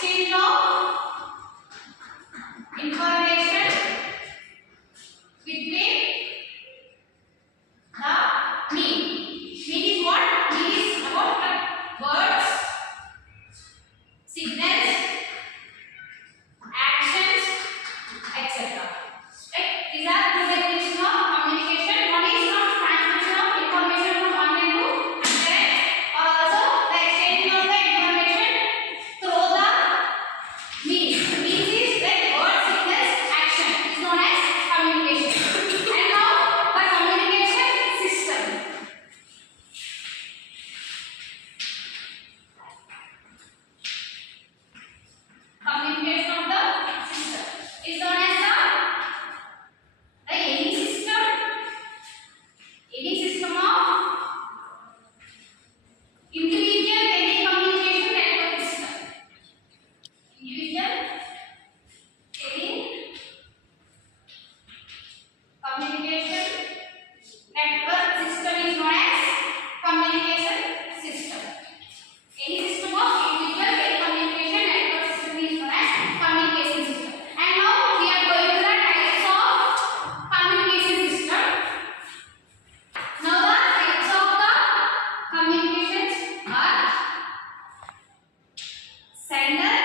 exchange of information between the mean. Mean is what? Mean is about words, signals, actions, etc. Right? These are two definitions of communication. One is not transmission of information from one end to another, or also the exchanging of the information through the means. Means is like word, signals, action. It is known as communication. And now the communication system. Communication of the system is known as any system of individual telecommunication network system. Individual telecommunication network system is known as communication system. Any system of individual telecommunication network system is known as communication system. And now we are going to the types of communication system. Now the types of the communications are sender,